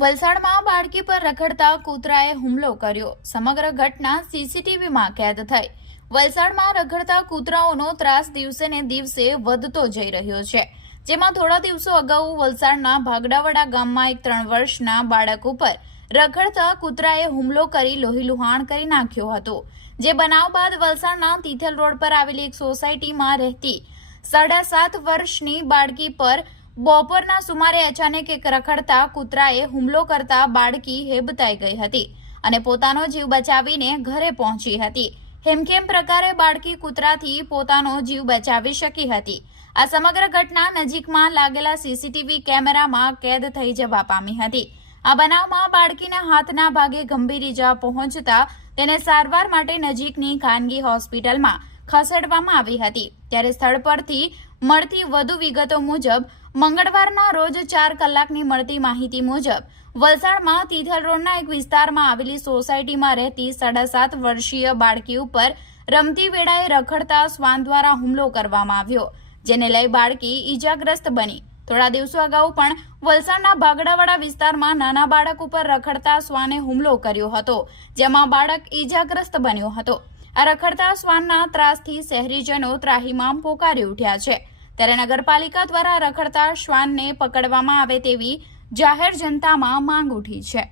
વલસાડમાં બાળકી પર રખડતા કૂતરાએ હુમલો કર્યો. સમગ્ર ઘટના સીસીટીવીમાં કેદ થઈ. વલસાડમાં રખડતા કૂતરાઓનો ત્રાસ દિવસે ને દિવસે વધતો જઈ રહ્યો છે. જેમાં થોડા દિવસો અગાઉ વલસાડના ભાગડાવાડા ગામમાં એક ત્રણ વર્ષના બાળક ઉપર રખડતા કૂતરાએ હુમલો કરી લોહીલુહાણ કરી નાખ્યો હતો. જે બનાવ બાદ વલસાડના તિથલ રોડ પર આવેલી એક સોસાયટીમાં રહેતી સાડા સાત વર્ષની બાળકી પર બપોરના સુમારે અચાનક એક રખડતા કૂતરાએ હુમલો કરતા બાળકી હેબતાઈ ગઈ હતી અને પોતાનો જીવ બચાવીને ઘરે પહોંચી હતી. હેમખેમ પ્રકારે બાળકી કૂતરાથી પોતાનો જીવ બચાવી શકી હતી. આ સમગ્ર ઘટના નજીકમાં લાગેલા સીસીટીવી કેમેરામાં કેદ થઈ જવા પામી હતી. આ બનાવમાં બાળકીના હાથના ભાગે ગંભીર ઈજા પહોંચતા તેને સારવાર માટે નજીકની ખાનગી હોસ્પિટલમાં ખસેડવામાં આવી હતી. ત્યારે સ્થળ પરથી મળતી વધુ વિગતો મુજબ મંગળવારના રોજ ચાર કલાકની મળતી માહિતી મુજબ, વલસાડમાં તિથલ રોડના એક વિસ્તારમાં આવેલી સોસાયટીમાં રહેતી સાડા સાત વર્ષીય બાળકી ઉપર રમતી વેળાએ રખડતા શ્વાન દ્વારા હુમલો કરવામાં આવ્યો, જેને લઈ બાળકી ઈજાગ્રસ્ત બની. થોડા દિવસો અગાઉ પણ વલસાડના ભાગડાવાડા વિસ્તારમાં નાના બાળક ઉપર રખડતા શ્વાને હુમલો કર્યો હતો, જેમાં બાળક ઈજાગ્રસ્ત બન્યો હતો. આ રખડતા શ્વાનના ત્રાસથી શહેરીજનો ત્રાહીમામ પોકારી ઉઠ્યા છે. ત્યારે નગરપાલિકા દ્વારા રખડતા શ્વાનને પકડવામાં આવે તેવી જાહેર જનતામાં માંગ ઉઠી છે.